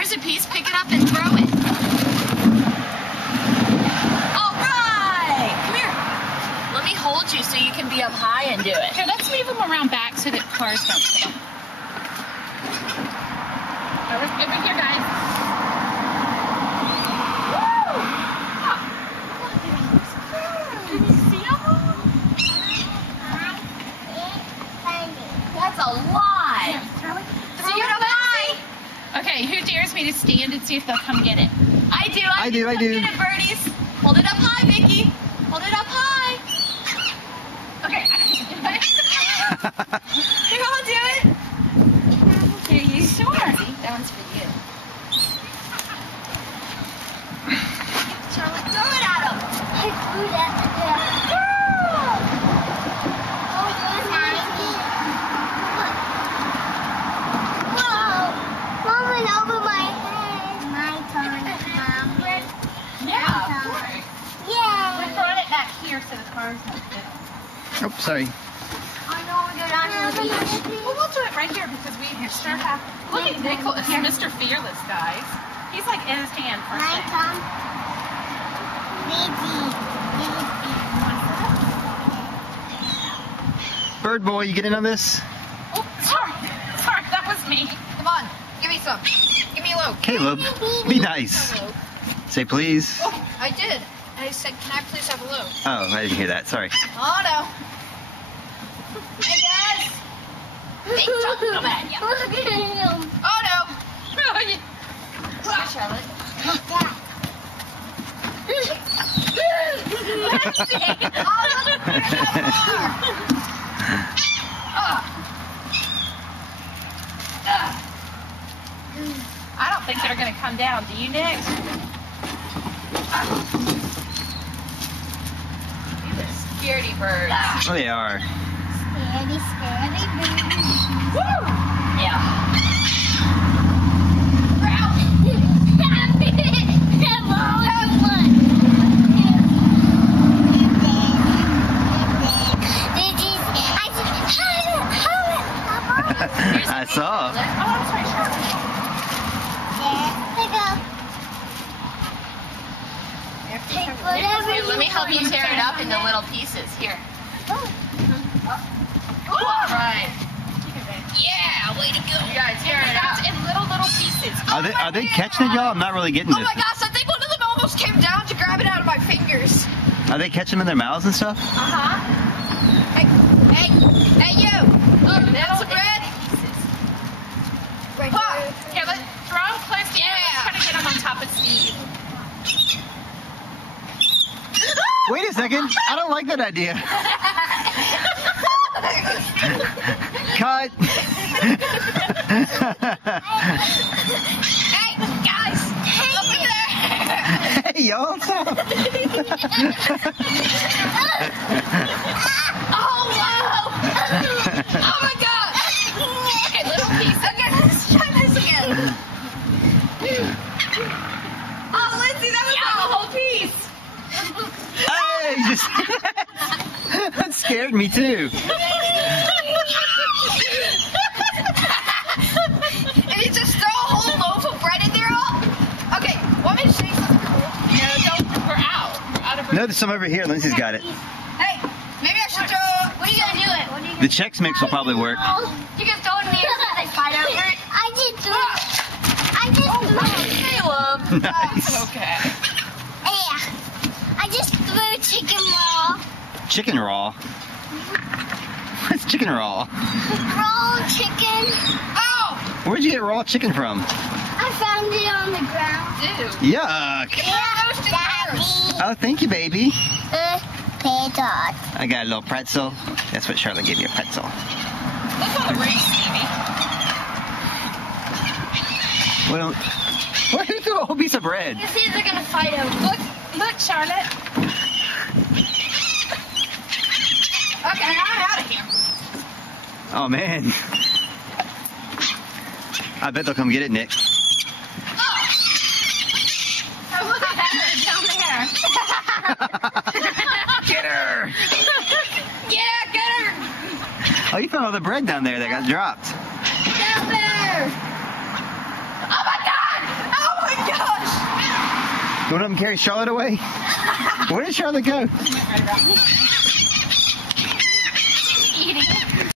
Here's a piece. Pick it up and throw it. All right. Come here. Let me hold you so you can be up high and do it. Here, let's move them around back so that cars don't hit them. Over here, guys. Woo! Oh. Can you see them? That's a lot. See you, bye. Okay, who dares me to stand and see if they'll come get it? I do. I do. Come get it, birdies. Hold it up high, Vicky. Hold it up high. Okay, I can do it. Here, I'll do it. Here, you sure? That one's for you. Charlotte, throw it at him. I threw that at them. So the cars don't fit them. Oh, sorry. I know we're going down to the beach. Well, we'll do it right here because we sure have. Look at Nicholas, Mr. Fearless, guys. He's like in his hand for a Hi, second. Tom. Baby. Bird boy, you get in on this? Oh, sorry. Sorry, that was me. Come on. Give me some. Give me a load. Caleb, be nice. Say please. Oh, I did. I said, can I please have a load? Oh, I didn't hear that. Sorry. Oh, no. Hey, guys. Hey, don't come at you. Oh, no. Here, Charlotte. I don't think they're going to come down. Do you, Nick? Scaredy birds. Oh, they are. Scaredy, scaredy bird. Woo! Yeah. I saw. Oh, I'm sorry, Charlotte. Here, let me help you tear it up into little pieces. Here. All right. Yeah, way to go. You guys, tear it up in little pieces. Are they catching it, y'all? I'm not really getting Oh this. my gosh, I think one of them almost came down to grab it out of my fingers. Are they catching them in their mouths and stuff? Uh-huh. Hey, you. Oh, that's the bread. Right here, let's throw them close together. Let's try to get them on top of Steve. Wait a second. I don't like that idea. Cut. Hey, guys. Over there. Hey, y'all. Oh, wow. Oh, my God. Okay, little piece. Okay, let's try this again. Oh, Lindsay, that was the whole piece. Hey, just that scared me too. And you just throw a whole loaf of bread in there all? Okay, want me to show you something cool? No, don't. We're out. We're out of No, there's some over here. Lindsay's got it. Hey, maybe I should throw... What are you going to do it? The Chex Mix will probably work. You can throw it in the air so they fight over it. I did throw it. I just threw it. Caleb. Nice. Okay. Yeah. I just threw chicken raw. Chicken raw. What's chicken raw? Raw chicken. Oh! Where'd you get raw chicken from? I found it on the ground. Dude. Yuck. Yeah, Daddy. Oh, thank you, baby. Potatoes. I got a little pretzel. That's what Charlotte gave you, a pretzel. Look on the race, Stevie. Well, who threw a whole piece of bread? You see they're gonna fight over. Look, Charlotte. Okay, I'm out of here. Oh, man. I bet they'll come get it, Nick. Oh, look at that down there. Get her! Yeah, get her! Oh, you found all the bread down there that got dropped. Down there. Oh my God! gosh! One of them carry Charlotte away? Where did Charlotte go? Right about me. Eating.